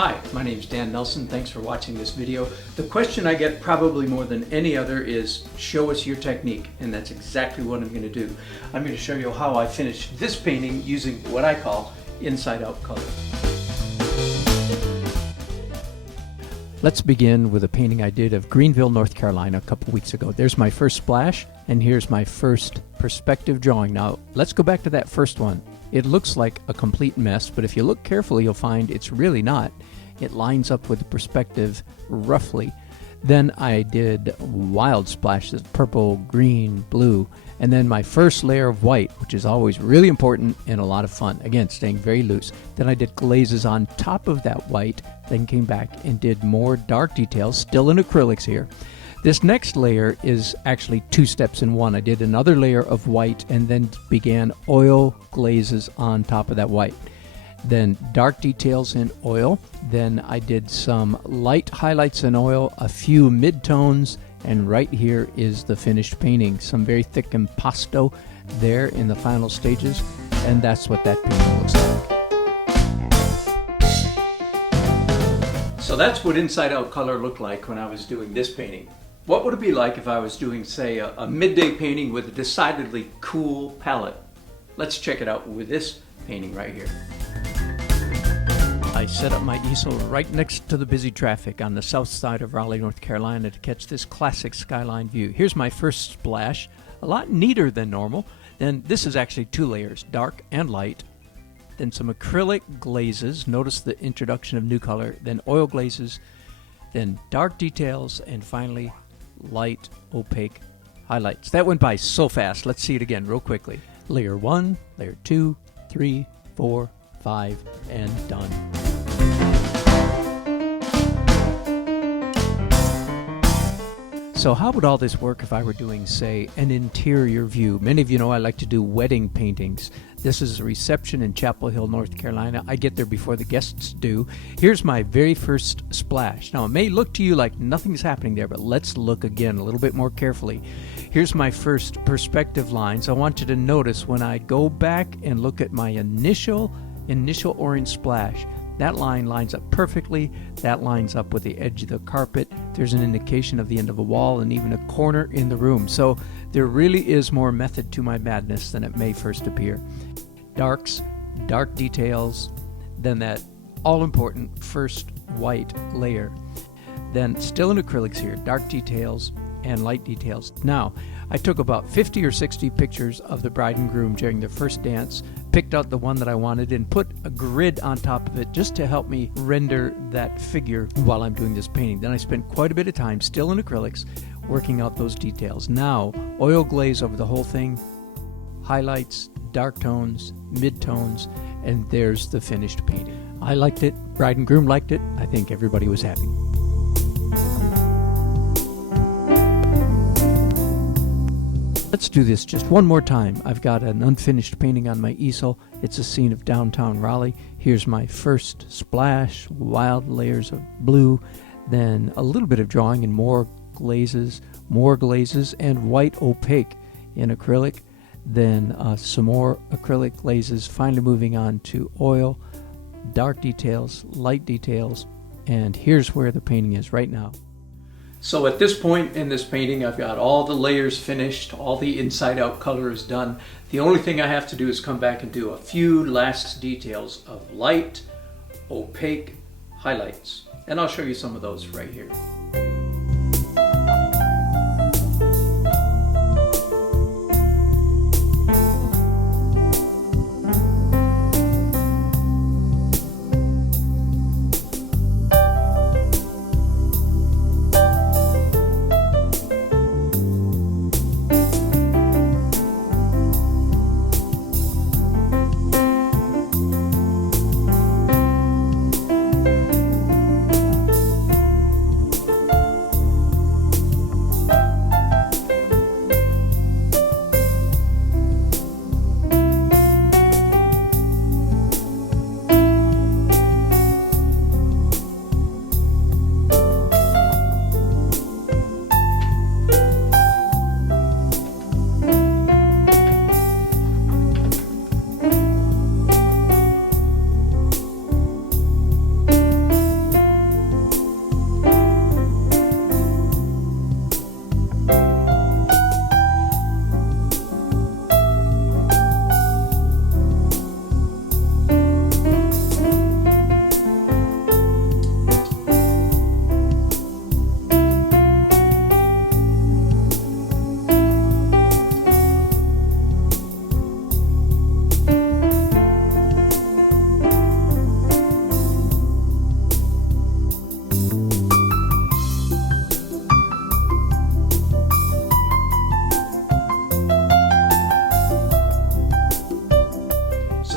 Hi, my name is Dan Nelson. Thanks for watching this video. The question I get probably more than any other is, show us your technique, and that's exactly what I'm going to do. I'm going to show you how I finished this painting using what I call inside-out color. Let's begin with a painting I did of Greenville, North Carolina a couple weeks ago. There's my first splash, and here's my first perspective drawing. Now, let's go back to that first one. It looks like a complete mess, but if you look carefully, you'll find it's really not. It lines up with the perspective roughly. Then I did wild splashes, purple, green, blue, and then my first layer of white, which is always really important and a lot of fun. Again, staying very loose. Then I did glazes on top of that white, then came back and did more dark details, still in acrylics here. This next layer is actually two steps in one. I did another layer of white and then began oil glazes on top of that white. Then dark details in oil. Then I did some light highlights in oil, a few mid-tones, and right here is the finished painting. Some very thick impasto there in the final stages, and that's what that painting looks like. So that's what inside-out color looked like when I was doing this painting. What would it be like if I was doing, say, a midday painting with a decidedly cool palette? Let's check it out with this painting right here. I set up my easel right next to the busy traffic on the south side of Raleigh, North Carolina to catch this classic skyline view. Here's my first splash, a lot neater than normal. Then this is actually two layers, dark and light. Then some acrylic glazes, notice the introduction of new color, then oil glazes, then dark details, and finally light opaque highlights. That went by so fast. Let's see it again real quickly. Layer 1, layer 2, 3, 4, 5, and done. So how would all this work if I were doing, say, an interior view? Many of you know I like to do wedding paintings. This is a reception in Chapel Hill, North Carolina. I get there before the guests do. Here's my very first splash. Now, it may look to you like nothing's happening there, but let's look again a little bit more carefully. Here's my first perspective lines. I want you to notice when I go back and look at my initial orange splash, that line lines up perfectly. That lines up with the edge of the carpet. There's an indication of the end of a wall and even a corner in the room. So there really is more method to my madness than it may first appear. Darks, dark details, then that all-important first white layer. Then still in acrylics here, dark details and light details. Now, I took about 50 or 60 pictures of the bride and groom during their first dance, picked out the one that I wanted, and put a grid on top of it just to help me render that figure while I'm doing this painting. Then I spent quite a bit of time, still in acrylics, working out those details. Now, oil glaze over the whole thing, highlights, dark tones, mid-tones, and there's the finished painting. I liked it, bride and groom liked it, I think everybody was happy. Let's do this just one more time. I've got an unfinished painting on my easel. It's a scene of downtown Raleigh. Here's my first splash, wild layers of blue, then a little bit of drawing and more glazes, and white opaque in acrylic, then some more acrylic glazes, finally moving on to oil, dark details, light details, and here's where the painting is right now. So at this point in this painting, I've got all the layers finished, all the inside-out color is done. The only thing I have to do is come back and do a few last details of light, opaque highlights. And I'll show you some of those right here.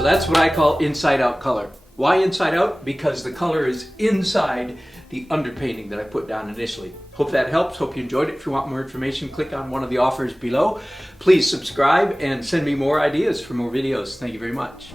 So that's what I call inside out color. Why inside out? Because the color is inside the underpainting that I put down initially. Hope that helps. Hope you enjoyed it. If you want more information, click on one of the offers below. Please subscribe and send me more ideas for more videos. Thank you very much.